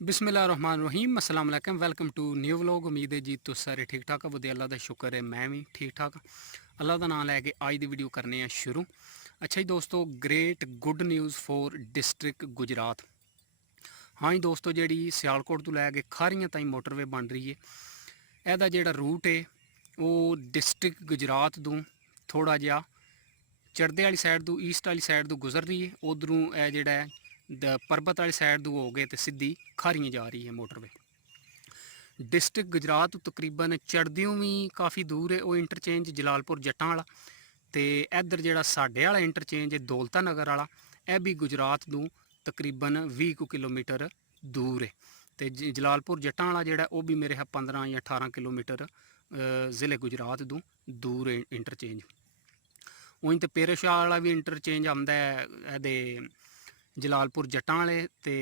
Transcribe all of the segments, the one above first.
बिस्मिल्लाहिर्रहमानिर्रहीम अस्सलाम वालेकुम। Welcome to new vlog. उम्मीद है जी तुस सारे ठीक ठाक हो। अल्लाह का शुक्र है मैं भी ठीक ठाक। अल्लाह का नाम लैके अज की वीडियो करने हैं शुरू। अच्छा जी दोस्तों, great good news for district Gujarat. हाँ जी दोस्तों, जी सियालकोट तो लैके खारियां ताईं मोटरवे बन रही है। ਇਹਦਾ ਜਿਹੜਾ रूट है वो डिस्ट्रिक्ट गुजरात ਤੋਂ थोड़ा ਜਿਹਾ ਚੜ੍ਹਦੇ ਵਾਲੀ ਸਾਈਡ ਤੋਂ ਈਸਟ ਵਾਲੀ ਸਾਈਡ ਤੋਂ ਗੁਜ਼ਰ ਰਹੀ ਹੈ। ਉਧਰੋਂ ਇਹ ਜਿਹੜਾ ਹੈ ਪਰਬਤ ਵਾਲੀ ਸਾਈਡ ਤੋਂ ਹੋ ਕੇ ਤੇ ਸਿੱਧੀ ਖਾਰੀਆਂ ਜਾ ਰਹੀ ਹੈ ਮੋਟਰਵੇ। डिस्ट्रिक्ट गुजरात ਤੋਂ ਤਕਰੀਬਨ ਚੜ੍ਹਦਿਓਂ ਵੀ ਕਾਫੀ ਦੂਰ ਹੈ ਉਹ ਇੰਟਰਚੇਂਜ ਜਲਾਲਪੁਰ ਜੱਟਾਂ ਵਾਲਾ। ਤੇ ਇੱਧਰ ਜਿਹੜਾ ਸਾਡੇ ਵਾਲਾ ਇੰਟਰਚੇਂਜ ਹੈ ਦੌਲਤਾ ਨਗਰ ਵਾਲਾ, ਇਹ ਵੀ ਗੁਜਰਾਤ ਤੋਂ ਤਕਰੀਬਨ 20 ਕਿਲੋਮੀਟਰ ਦੂਰ ਹੈ। ਤੇ ਜਲਾਲਪੁਰ ਜੱਟਾਂ ਵਾਲਾ ਜਿਹੜਾ ਉਹ ਵੀ ਮੇਰੇ 15 ਜਾਂ 18 ਕਿਲੋਮੀਟਰ ਜ਼ਿਲ੍ਹੇ ਗੁਜਰਾਤ ਤੋਂ ਦੂਰ ਹੈ ਇੰਟਰਚੇਂਜ। ਉਂਝ ਤੇ ਪੇਰੋਸ਼ਾਹ ਵਾਲਾ ਵੀ ਇੰਟਰਚੇਂਜ ਆਉਂਦਾ ਹੈ ਇਹਦੇ ਜਲਾਲਪੁਰ ਜੱਟਾਂ ਵਾਲੇ ਤੇ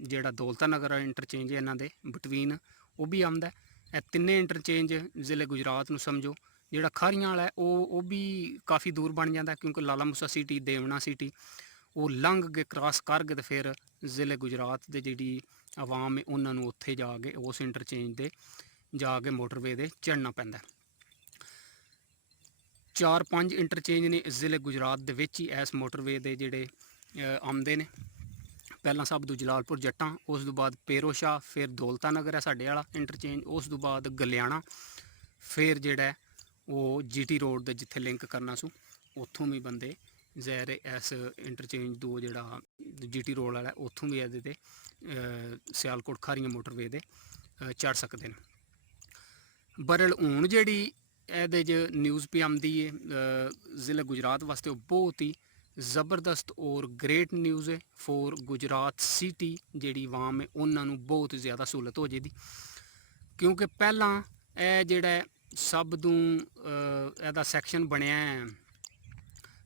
ਜਿਹੜਾ ਦੌਲਤਾ ਨਗਰ ਇੰਟਰਚੇਂਜ ਇਹਨਾਂ ਦੇ ਬਿਟਵੀਨ ਉਹ ਵੀ ਆਉਂਦਾ। ਇਹ ਤਿੰਨੇ ਇੰਟਰਚੇਂਜ ਜ਼ਿਲ੍ਹੇ ਗੁਜਰਾਤ ਨੂੰ ਸਮਝੋ। ਜਿਹੜਾ ਖਾਰੀਆਂ ਵਾਲਾ ਉਹ ਵੀ ਕਾਫੀ ਦੂਰ ਬਣ ਜਾਂਦਾ ਕਿਉਂਕਿ ਲਾਲਾ ਮੂਸਾ ਸਿਟੀ ਦੇਵਣਾ ਸਿਟੀ ਉਹ ਲੰਘ ਕੇ ਕ੍ਰਾਸ ਕਰਕੇ ਤੇ ਫਿਰ ਜ਼ਿਲ੍ਹੇ ਗੁਜਰਾਤ ਦੇ ਜਿਹੜੀ ਆਵਾਮ ਹੈ ਉਹਨਾਂ ਨੂੰ ਉੱਥੇ ਜਾ ਕੇ ਉਸ ਇੰਟਰਚੇਂਜ ਦੇ ਜਾ ਕੇ ਮੋਟਰਵੇ ਦੇ ਚੜ੍ਹਨਾ ਪੈਂਦਾ। 4-5 ਇੰਟਰਚੇਂਜ ਨੇ ਜ਼ਿਲ੍ਹੇ ਗੁਜਰਾਤ ਦੇ ਵਿੱਚ ਹੀ ਇਸ ਮੋਟਰਵੇ ਦੇ ਜਿਹੜੇ ਆਉਂਦੇ ਨੇ। ਪਹਿਲਾਂ ਸਭ ਤੋਂ ਜਲਾਲਪੁਰ ਜੱਟਾਂ, ਉਸ ਤੋਂ ਬਾਅਦ ਪੇਰੋਸ਼ਾਹ, ਫਿਰ ਦੌਲਤਾ ਨਗਰ ਹੈ ਸਾਡੇ ਵਾਲਾ ਇੰਟਰਚੇਂਜ, ਉਸ ਤੋਂ ਬਾਅਦ ਗਲਿਆਣਾ, ਫਿਰ ਜਿਹੜਾ ਉਹ GT ਰੋਡ ਦੇ ਜਿੱਥੇ ਲਿੰਕ ਕਰਨਾ ਸੂ ਉੱਥੋਂ ਵੀ ਬੰਦੇ ਜ਼ਹਿਰ ਇਸ ਇੰਟਰਚੇਂਜ ਤੋਂ ਜਿਹੜਾ GT ਰੋਡ ਵਾਲਾ ਉੱਥੋਂ ਵੀ ਇਹਦੇ 'ਤੇ ਸਿਆਲਕੋਟ ਖਾਰੀਆਂ ਮੋਟਰਵੇ ਦੇ ਚੜ੍ਹ ਸਕਦੇ ਨੇ। ਬਰਲ ਹੁਣ ਜਿਹੜੀ ਇਹਦੇ 'ਚ ਨਿਊਜ਼ ਪਈ ਆਉਂਦੀ ਹੈ ਜ਼ਿਲ੍ਹਾ ਗੁਜਰਾਤ ਵਾਸਤੇ ਉਹ ਬਹੁਤ ਹੀ ਜ਼ਬਰਦਸਤ ਔਰ ਗ੍ਰੇਟ ਨਿਊਜ਼ ਹੈ ਫੋਰ ਗੁਜਰਾਤ ਸਿਟੀ। ਜਿਹੜੀ ਆਵਾਮ ਹੈ ਉਹਨਾਂ ਨੂੰ ਬਹੁਤ ਜ਼ਿਆਦਾ ਸਹੂਲਤ ਹੋ ਜਾਏਗੀ ਕਿਉਂਕਿ ਪਹਿਲਾਂ ਇਹ ਜਿਹੜਾ ਸਭ ਤੋਂ ਇਹਦਾ ਸੈਕਸ਼ਨ ਬਣਿਆ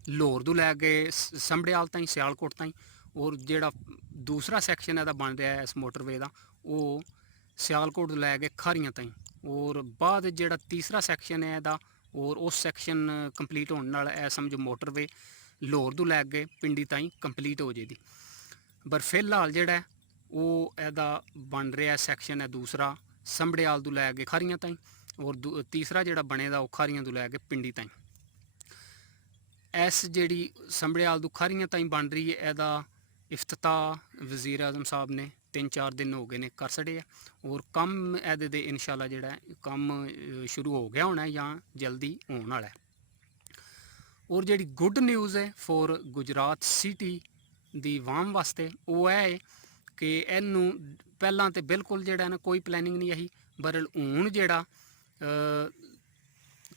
ਲਾਹੌਰ ਤੋਂ ਲੈ ਕੇ ਸੰਭੜਿਆਲ ਤਾਈਂ ਸਿਆਲਕੋਟ ਤਾਈਂ, ਔਰ ਜਿਹੜਾ ਦੂਸਰਾ ਸੈਕਸ਼ਨ ਇਹਦਾ ਬਣ ਰਿਹਾ ਇਸ ਮੋਟਰਵੇ ਦਾ ਉਹ ਸਿਆਲਕੋਟ ਤੋਂ ਲੈ ਕੇ ਖਾਰੀਆਂ ਤਾਈਂ, ਔਰ ਬਾਅਦ ਜਿਹੜਾ ਤੀਸਰਾ ਸੈਕਸ਼ਨ ਹੈ ਇਹਦਾ ਔਰ ਉਸ ਸੈਕਸ਼ਨ ਕੰਪਲੀਟ ਹੋਣ ਨਾਲ ਇਹ ਸਮਝੋ ਮੋਟਰਵੇ ਲਾਹੌਰ ਤੋਂ ਲੈ ਕੇ ਪਿੰਡੀ ਤਾਈਂ ਕੰਪਲੀਟ ਹੋ ਜਾਏਗੀ। ਪਰ ਫਿਲਹਾਲ ਜਿਹੜਾ ਉਹ ਇਹਦਾ ਬਣ ਰਿਹਾ ਸੈਕਸ਼ਨ ਹੈ ਦੂਸਰਾ ਸੰਭੜਿਆਲ ਤੋਂ ਲੈ ਕੇ ਖਾਰੀਆਂ ਤਾਈਂ, ਔਰ ਤੀਸਰਾ ਜਿਹੜਾ ਬਣੇਦਾ ਉਹ ਖਾਰੀਆਂ ਤੋਂ ਲੈ ਕੇ ਪਿੰਡੀ ਤਾਈਂ। ਇਸ ਜਿਹੜੀ ਸੰਭੜਿਆਲ ਤੋਂ ਖਾਰੀਆਂ ਤਾਈਂ ਬਣ ਰਹੀ ਹੈ ਇਹਦਾ ਇਫਤਤਾਹ ਵਜ਼ੀਰ ਆਜ਼ਮ ਸਾਹਿਬ ਨੇ 3-4 ਦਿਨ ਹੋ ਗਏ ਨੇ ਕਰ ਛੱਡੇ ਆ, ਔਰ ਕੰਮ ਇਹਦੇ ਦੇ ਇਨਸ਼ਾਅੱਲਾ ਜਿਹੜਾ ਕੰਮ ਸ਼ੁਰੂ ਹੋ ਗਿਆ ਹੋਣਾ ਜਾਂ ਜਲਦੀ ਹੋਣ ਵਾਲਾ। ਔਰ ਜਿਹੜੀ ਗੁੱਡ ਨਿਊਜ਼ ਹੈ ਫੋਰ ਗੁਜਰਾਤ ਸਿਟੀ ਦੀ ਆਵਾਮ ਵਾਸਤੇ ਉਹ ਇਹ ਹੈ ਕਿ ਇਹਨੂੰ ਪਹਿਲਾਂ ਤਾਂ ਬਿਲਕੁਲ ਜਿਹੜਾ ਨਾ ਕੋਈ ਪਲੈਨਿੰਗ ਨਹੀਂ ਆਹੀ, ਪਰ ਹੁਣ ਜਿਹੜਾ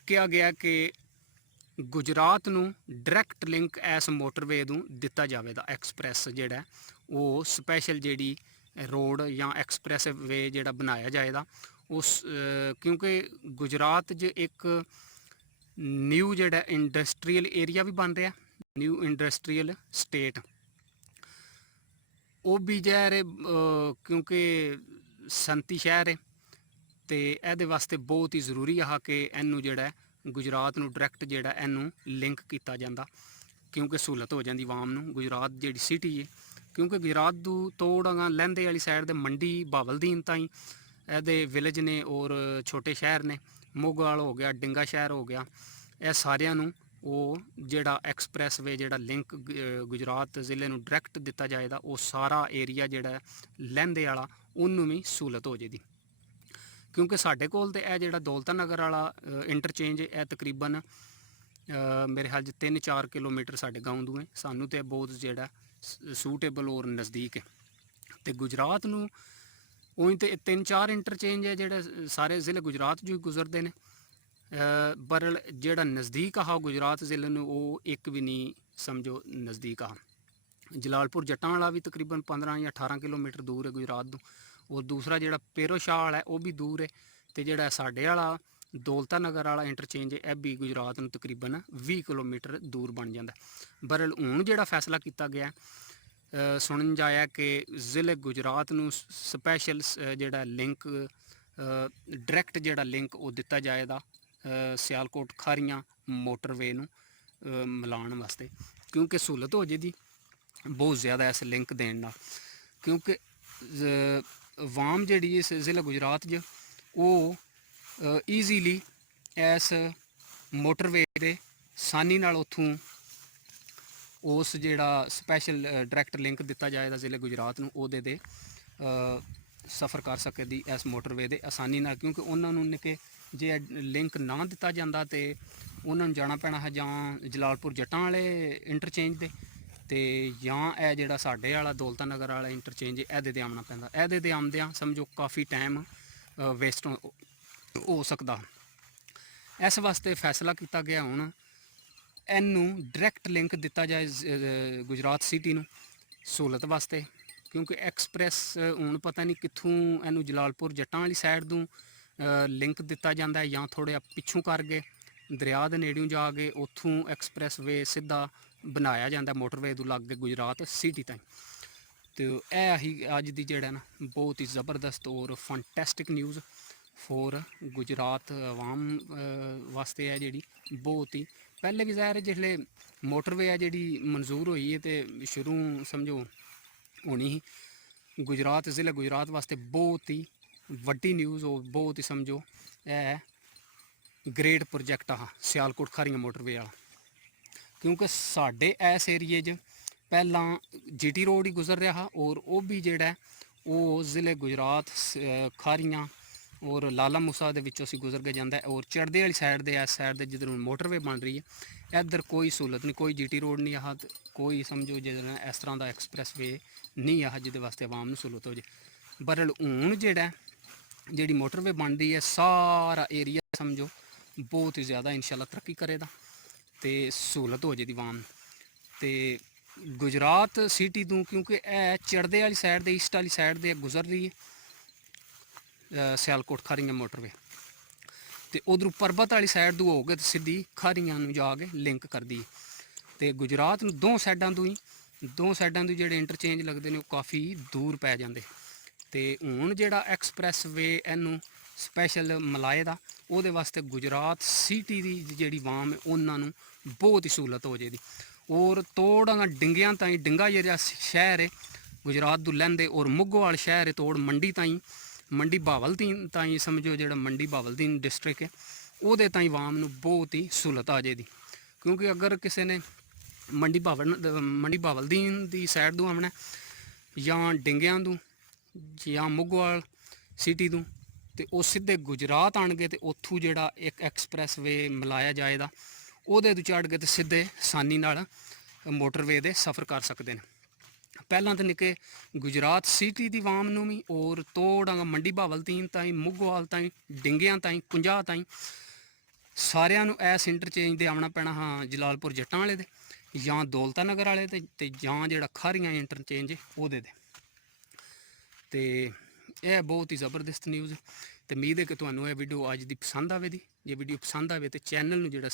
ਕਿਹਾ ਗਿਆ ਕਿ ਗੁਜਰਾਤ ਨੂੰ ਡਾਇਰੈਕਟ ਲਿੰਕ ਇਸ ਮੋਟਰਵੇ ਨੂੰ ਦਿੱਤਾ ਜਾਵੇਗਾ। ਐਕਸਪ੍ਰੈਸ ਜਿਹੜਾ ਉਹ ਸਪੈਸ਼ਲ ਜਿਹੜੀ ਰੋਡ ਜਾਂ ਐਕਸਪ੍ਰੈਸ ਵੇ ਜਿਹੜਾ ਬਣਾਇਆ ਜਾਏਗਾ ਉਸ ਕਿਉਂਕਿ ਗੁਜਰਾਤ 'ਚ ਇੱਕ ਨਿਊ ਜਿਹੜਾ ਇੰਡਸਟਰੀਅਲ ਏਰੀਆ ਵੀ ਬਣ ਰਿਹਾ, ਨਿਊ ਇੰਡਸਟਰੀਅਲ ਸਟੇਟ ਉਹ ਵੀ ਜ਼ਹਿਰ ਕਿਉਂਕਿ ਸੰਤੀ ਸ਼ਹਿਰ ਹੈ ਤੇ ਇਹਦੇ ਵਾਸਤੇ ਬਹੁਤ ਹੀ ਜ਼ਰੂਰੀ ਆ ਕਿ ਇਹਨੂੰ ਜਿਹੜਾ ਗੁਜਰਾਤ ਨੂੰ ਡਾਇਰੈਕਟ ਜਿਹੜਾ ਇਹਨੂੰ ਲਿੰਕ ਕੀਤਾ ਜਾਂਦਾ ਕਿਉਂਕਿ ਸਹੂਲਤ ਹੋ ਜਾਂਦੀ ਆਵਾਮ ਨੂੰ। ਗੁਜਰਾਤ ਜਿਹੜੀ ਸਿਟੀ ਹੈ ਕਿਉਂਕਿ ਗੁਜਰਾਤ ਤੋਂ ਤੋੜਾਂ ਲਹਿੰਦੇ ਵਾਲੀ ਸਾਈਡ ਦੇ ਮੰਡੀ ਬਾਵਲਦੀਨ ਤਾਈਂ ਇਹਦੇ ਵਿਲੇਜ ਨੇ ਔਰ ਛੋਟੇ ਸ਼ਹਿਰ ਨੇ, ਮੋਗਾਲ ਹੋ ਗਿਆ, ਡਿੰਗਾ ਸ਼ਹਿਰ ਹੋ ਗਿਆ, ਇਹ ਸਾਰਿਆਂ ਨੂੰ ਉਹ ਜਿਹੜਾ ਐਕਸਪ੍ਰੈਸ ਵੇ ਜਿਹੜਾ ਲਿੰਕ ਗੁਜਰਾਤ ਜ਼ਿਲ੍ਹੇ ਨੂੰ ਡਾਇਰੈਕਟ ਦਿੱਤਾ ਜਾਏਗਾ ਉਹ ਸਾਰਾ ਏਰੀਆ ਜਿਹੜਾ ਲਹਿੰਦੇ ਵਾਲਾ ਉਹਨੂੰ ਵੀ ਸਹੂਲਤ ਹੋ ਜਾਏਗੀ। ਕਿਉਂਕਿ ਸਾਡੇ ਕੋਲ ਤਾਂ ਇਹ ਜਿਹੜਾ ਦੌਲਤਾ ਨਗਰ ਵਾਲਾ ਇੰਟਰਚੇਂਜ ਇਹ ਤਕਰੀਬਨ ਮੇਰੇ ਖਿਆਲ 'ਚ 3-4 ਕਿਲੋਮੀਟਰ ਸਾਡੇ ਗਾਉਂ ਤੋਂ ਹੈ, ਸਾਨੂੰ ਤਾਂ ਬਹੁਤ ਜਿਹੜਾ ਸੂਟੇਬਲ ਔਰ ਨਜ਼ਦੀਕ ਹੈ। ਅਤੇ ਗੁਜਰਾਤ ਨੂੰ ਉਂਝ ਤਾਂ 3-4 ਇੰਟਰਚੇਂਜ ਹੈ ਜਿਹੜੇ ਸਾਰੇ ਜ਼ਿਲ੍ਹੇ ਗੁਜਰਾਤ 'ਚੋਂ ਹੀ ਗੁਜ਼ਰਦੇ ਨੇ, ਪਰ ਜਿਹੜਾ ਨਜ਼ਦੀਕ ਆ ਗੁਜਰਾਤ ਜ਼ਿਲ੍ਹੇ ਨੂੰ ਉਹ ਇੱਕ ਵੀ ਨਹੀਂ ਸਮਝੋ ਨਜ਼ਦੀਕ ਆ। ਜਲਾਲਪੁਰ ਜੱਟਾਂ ਵਾਲਾ ਵੀ ਤਕਰੀਬਨ 15 ਜਾਂ 18 ਕਿਲੋਮੀਟਰ ਦੂਰ ਹੈ ਗੁਜਰਾਤ ਤੋਂ, ਔਰ ਦੂਸਰਾ ਜਿਹੜਾ ਪੇਰੋਸ਼ਾਹ ਵਾਲਾ ਉਹ ਵੀ ਦੂਰ ਹੈ, ਅਤੇ ਜਿਹੜਾ ਸਾਡੇ ਵਾਲਾ ਦੌਲਤਾ ਨਗਰ ਵਾਲਾ ਇੰਟਰਚੇਂਜ ਹੈ ਇਹ ਵੀ ਗੁਜਰਾਤ ਨੂੰ ਤਕਰੀਬਨ 20 ਕਿਲੋਮੀਟਰ ਦੂਰ ਬਣ ਜਾਂਦਾ। ਪਰ ਹੁਣ ਜਿਹੜਾ ਫੈਸਲਾ ਕੀਤਾ ਗਿਆ ਸੁਣਨ 'ਚ ਆਇਆ ਕਿ ਜ਼ਿਲ੍ਹੇ ਗੁਜਰਾਤ ਨੂੰ ਸਪੈਸ਼ਲ ਜਿਹੜਾ ਲਿੰਕ ਡਾਇਰੈਕਟ ਜਿਹੜਾ ਲਿੰਕ ਉਹ ਦਿੱਤਾ ਜਾਏਗਾ ਸਿਆਲਕੋਟ ਖਾਰੀਆਂ ਮੋਟਰਵੇ ਨੂੰ ਮਿਲਾਉਣ ਵਾਸਤੇ ਕਿਉਂਕਿ ਸਹੂਲਤ ਹੋ ਜਾਏਗੀ ਬਹੁਤ ਜ਼ਿਆਦਾ ਇਸ ਲਿੰਕ ਦੇਣ ਨਾਲ। ਕਿਉਂਕਿ ਵਾਮ ਜਿਹੜੀ ਇਸ ਜ਼ਿਲ੍ਹਾ ਗੁਜਰਾਤ 'ਚ ਉਹ ਈਜ਼ੀਲੀ ਇਸ ਮੋਟਰਵੇ ਦੇ ਆਸਾਨੀ ਨਾਲ ਉੱਥੋਂ ਉਸ ਜਿਹੜਾ ਸਪੈਸ਼ਲ ਡਾਇਰੈਕਟ ਲਿੰਕ ਦਿੱਤਾ ਜਾਏਗਾ ਜ਼ਿਲ੍ਹੇ ਗੁਜਰਾਤ ਨੂੰ, ਉਹਦੇ ਦੇ ਸਫ਼ਰ ਕਰ ਸਕਦੀ ਇਸ ਮੋਟਰਵੇ ਦੇ ਆਸਾਨੀ ਨਾਲ, ਕਿਉਂਕਿ ਉਹਨਾਂ ਨੂੰ ਨਿੱਕੇ ਜੇ ਲਿੰਕ ਨਾ ਦਿੱਤਾ ਜਾਂਦਾ ਤੇ ਉਹਨਾਂ ਨੂੰ ਜਾਣਾ ਪੈਣਾ ਹੈ ਜਾਂ ਜਲਾਲਪੁਰ ਜੱਟਾਂ ਵਾਲੇ ਇੰਟਰਚੇਂਜ ਦੇ, ਤੇ ਜਾਂ ਇਹ ਜਿਹੜਾ ਸਾਡੇ ਵਾਲਾ ਦੌਲਤਾ ਨਗਰ ਵਾਲਾ ਇੰਟਰਚੇਂਜ ਇਹਦੇ 'ਤੇ ਆਉਣਾ ਪੈਂਦਾ। ਇਹਦੇ 'ਤੇ ਆਉਂਦਿਆਂ ਸਮਝੋ ਕਾਫੀ ਟਾਈਮ ਵੇਸਟ ਹੋ ਸਕਦਾ। ਇਸ ਵਾਸਤੇ ਫੈਸਲਾ ਕੀਤਾ ਗਿਆ ਹੁਣ ਇਹਨੂੰ ਡਾਇਰੈਕਟ ਲਿੰਕ ਦਿੱਤਾ ਜਾਏ ਗੁਜਰਾਤ ਸਿਟੀ ਨੂੰ ਸਹੂਲਤ ਵਾਸਤੇ, ਕਿਉਂਕਿ ਐਕਸਪ੍ਰੈਸ ਹੁਣ ਪਤਾ ਨਹੀਂ ਕਿੱਥੋਂ ਇਹਨੂੰ ਜਲਾਲਪੁਰ ਜੱਟਾਂ ਵਾਲੀ ਸਾਈਡ ਤੋਂ ਲਿੰਕ ਦਿੱਤਾ ਜਾਂਦਾ ਹੈ ਜਾਂ ਥੋੜ੍ਹਾ ਪਿੱਛੋਂ ਕਰਕੇ ਦਰਿਆ ਦੇ ਨੇੜਿਓਂ ਜਾ ਕੇ ਉੱਥੋਂ ਐਕਸਪ੍ਰੈਸ ਵੇ ਸਿੱਧਾ ਬਣਾਇਆ ਜਾਂਦਾ ਮੋਟਰਵੇ ਤੋਂ ਲੱਗ ਕੇ ਗੁਜਰਾਤ ਸਿਟੀ ਤਾਈਂ। ਤੇ ਇਹ ਹੀ ਅੱਜ ਦੀ ਜਿਹੜਾ ਨਾ ਬਹੁਤ ਹੀ ਜ਼ਬਰਦਸਤ ਔਰ ਫੈਂਟੈਸਟਿਕ ਨਿਊਜ਼ ਫੋਰ ਗੁਜਰਾਤ ਆਵਾਮ ਵਾਸਤੇ ਹੈ, ਜਿਹੜੀ ਬਹੁਤ ਹੀ ਪਹਿਲੇ ਵੀ ਜ਼ਾਹਿਰ ਜਿਸਲੇ ਮੋਟਰਵੇ ਹੈ ਜਿਹੜੀ ਮਨਜ਼ੂਰ ਹੋਈ ਹੈ ਤੇ ਸ਼ੁਰੂ ਸਮਝੋ ਹੋਣੀ ਹੀ ਗੁਜਰਾਤ ਜ਼ਿਲ੍ਹਾ ਗੁਜਰਾਤ ਵਾਸਤੇ ਬਹੁਤ ਹੀ ਵੱਡੀ ਨਿਊਜ਼ ਔਰ ਬਹੁਤ ਹੀ ਸਮਝੋ ਇਹ ਗ੍ਰੇਟ ਪ੍ਰੋਜੈਕਟ ਆ ਸਿਆਲਕੋਟ ਖਾਰੀਆਂ ਮੋਟਰਵੇ ਵਾਲਾ, ਕਿਉਂਕਿ ਸਾਡੇ ਇਸ ਏਰੀਏ 'ਚ ਪਹਿਲਾਂ ਜੀਟੀ ਰੋਡ ਹੀ ਗੁਜ਼ਰ ਰਿਹਾ ਔਰ ਉਹ ਵੀ ਜਿਹੜਾ ਉਹ ਜ਼ਿਲ੍ਹੇ ਗੁਜਰਾਤ ਖਾਰੀਆਂ ਔਰ ਲਾਲਾ ਮੂਸਾ ਦੇ ਵਿੱਚੋਂ ਅਸੀਂ ਗੁਜ਼ਰ ਕੇ ਜਾਂਦਾ ਔਰ ਚੜ੍ਹਦੇ ਵਾਲੀ ਸਾਈਡ ਦੇ ਇਸ ਸਾਈਡ ਦੇ ਜਿੱਧਰ ਮੋਟਰਵੇ ਬਣ ਰਹੀ ਹੈ ਇੱਧਰ ਕੋਈ ਸਹੂਲਤ ਨਹੀਂ, ਕੋਈ ਜੀਟੀ ਰੋਡ ਨਹੀਂ ਆਹ, ਕੋਈ ਸਮਝੋ ਜਿਹੜਾ ਇਸ ਤਰ੍ਹਾਂ ਦਾ ਐਕਸਪ੍ਰੈਸ ਵੇ ਨਹੀਂ ਆਹ ਜਿਹਦੇ ਵਾਸਤੇ ਆਵਾਮ ਨੂੰ ਸਹੂਲਤ ਹੋ ਜੇ। ਬਰਲ ਹੁਣ ਜਿਹੜੀ ਮੋਟਰਵੇ ਬਣਦੀ ਹੈ ਸਾਰਾ ਏਰੀਆ ਸਮਝੋ ਬਹੁਤ ਹੀ ਜ਼ਿਆਦਾ ਇਨਸ਼ਾਅੱਲਾ ਤਰੱਕੀ ਕਰੇਗਾ ਤੇ ਸਹੂਲਤ ਹੋ ਜਾਏਗੀ ਆਵਾਮ। ਤੇ ਗੁਜਰਾਤ ਸਿਟੀ ਤੋਂ ਕਿਉਂਕਿ ਇਹ ਚੜ੍ਹਦੇ ਵਾਲੀ ਸਾਈਡ ਦੇ ਈਸਟ ਵਾਲੀ ਸਾਈਡ ਦੇ ਗੁਜ਼ਰ ਰਹੀ ਹੈ ਸਿਆਲਕੋਟ ਖਾਰੀਆਂ ਮੋਟਰਵੇ, ਤੇ ਉਧਰੋਂ ਪਰਬਤ ਵਾਲੀ ਸਾਈਡ ਤੋਂ ਹੋ ਕੇ ਸਿੱਧੀ ਖਾਰੀਆਂ ਨੂੰ ਜਾ ਕੇ ਲਿੰਕ ਕਰਦੀ ਹੈ। ਤੇ ਗੁਜਰਾਤ ਨੂੰ ਦੋ ਸਾਈਡਾਂ ਤੋਂ ਜਿਹੜੇ ਇੰਟਰਚੇਂਜ ਲੱਗਦੇ ਨੇ ਉਹ ਕਾਫੀ ਦੂਰ ਪੈ ਜਾਂਦੇ, ਤੇ ਹੁਣ ਜਿਹੜਾ ਐਕਸਪ੍ਰੈਸ ਵੇ ਇਹਨੂੰ ਸਪੈਸ਼ਲ ਮਲਾਏ ਦਾ ਉਹਦੇ ਵਾਸਤੇ ਗੁਜਰਾਤ ਸਿਟੀ ਦੀ ਜਿਹੜੀ ਆਵਾਮ ਹੈ ਉਹਨਾਂ ਨੂੰ ਬਹੁਤ ਹੀ ਸਹੂਲਤ ਹੋ ਜਾਏਗੀ। ਔਰ ਤੋੜਾਂ ਡਿੰਗਿਆਂ ਤਾਈਂ ਡਿੰਗਾ ਜਿਹੜਾ ਸ਼ਹਿਰ ਹੈ ਗੁਜਰਾਤ ਤੋਂ ਲੈਂਦੇ ਔਰ ਮੁੱਗੋਵਾਲ ਸ਼ਹਿਰ ਹੈ ਤੋੜ ਮੰਡੀ ਤਾਈਂ, ਮੰਡੀ ਬਾਵਲਦੀਨ ਤਾਈਂ ਸਮਝੋ ਜਿਹੜਾ ਮੰਡੀ ਬਾਵਲਦੀਨ ਡਿਸਟ੍ਰਿਕਟ ਹੈ ਉਹਦੇ ਤਾਈਂ ਆਵਾਮ ਨੂੰ ਬਹੁਤ ਹੀ ਸਹੂਲਤ ਆ ਜਾਏਗੀ। ਕਿਉਂਕਿ ਅਗਰ ਕਿਸੇ ਨੇ ਮੰਡੀ ਬਾਵਲਦੀਨ ਦੀ ਸਾਈਡ ਤੋਂ ਆਉਣਾ ਜਾਂ ਡਿੰਗਿਆਂ ਤੋਂ ਜਾਂ ਮੁੱਗੋਵਾਲ ਸਿਟੀ ਤੋਂ, ਤੇ ਉਹ ਸਿੱਧੇ ਗੁਜਰਾਤ ਆਣਗੇ ਤੇ ਉੱਥੋਂ ਜਿਹੜਾ ਇੱਕ ਐਕਸਪ੍ਰੈਸ ਵੇ ਮਿਲਾਇਆ ਜਾਏਗਾ ਉਹਦੇ ਤੋਂ ਚੜ੍ਹ ਕੇ ਤੇ ਸਿੱਧੇ ਆਸਾਨੀ ਨਾਲ ਮੋਟਰਵੇ ਦੇ ਸਫ਼ਰ ਕਰ ਸਕਦੇ ਨੇ। ਪਹਿਲਾਂ ਤਾਂ ਨਿੱਕੇ ਗੁਜਰਾਤ ਸਿਟੀ ਦੀ ਆਵਾਮ ਨੂੰ ਵੀ ਔਰ ਤੋੜਾਂ ਮੰਡੀ ਬਾਵਲਦੀਨ ਤਾਈਂ ਮੁੱਗੋਵਾਲ ਤਾਈਂ ਡਿੰਗਿਆਂ ਤਾਈਂ ਕੁੰਜਾ ਤਾਈਂ ਸਾਰਿਆਂ ਨੂੰ ਇਸ ਇੰਟਰਚੇਂਜ 'ਤੇ ਆਉਣਾ ਪੈਣਾ ਹਾਂ ਜਲਾਲਪੁਰ ਜੱਟਾਂ ਵਾਲੇ ਦੇ ਜਾਂ ਦੌਲਤਾ ਨਗਰ ਵਾਲੇ ਤੇ ਜਾਂ ਜਿਹੜਾ ਖਾਰੀਆਂ ਇੰਟਰਚੇਂਜ ਉਹਦੇ ਦੇ। ਤੇ ਇਹ ਬਹੁਤ ਹੀ ਜ਼ਬਰਦਸਤ ਨਿਊਜ਼ ਹੈ ਤੇ ਉਮੀਦ ਹੈ ਕਿ ਤੁਹਾਨੂੰ ਇਹ ਵੀਡੀਓ ਅੱਜ ਦੀ ਪਸੰਦ ਆਵੇਗੀ। ਜੇ ਵੀਡੀਓ ਪਸੰਦ ਆਵੇ ਤੇ ਚੈਨਲ ਨੂੰ ਜਿਹੜਾ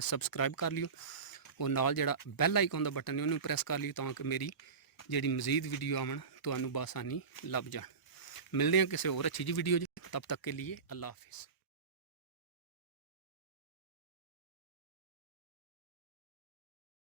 ਸਬਸਕ੍ਰਾਈਬ ਕਰ ਲਿਓ ਔਰ ਨਾਲ ਜਿਹੜਾ ਬੈਲ ਆਈਕਨ ਦਾ ਬਟਨ ਹੈ ਉਹਨੂੰ ਪ੍ਰੈਸ ਕਰ ਲਿਓ ਤਾਂ ਕਿ ਮੇਰੀ ਜਿਹੜੀ ਮਜ਼ੀਦ ਵੀਡੀਓ ਆਵਣ ਤੁਹਾਨੂੰ ਬਾਸਾਨੀ ਲੱਭ ਜਾਣ। ਮਿਲਦੇ ਹਾਂ ਕਿਸੇ ਹੋਰ ਅੱਛੀ ਜੀ ਵੀਡੀਓ 'ਚ, ਤਬ ਤੱਕ ਕੇ लिए अल्लाह हाफिज़।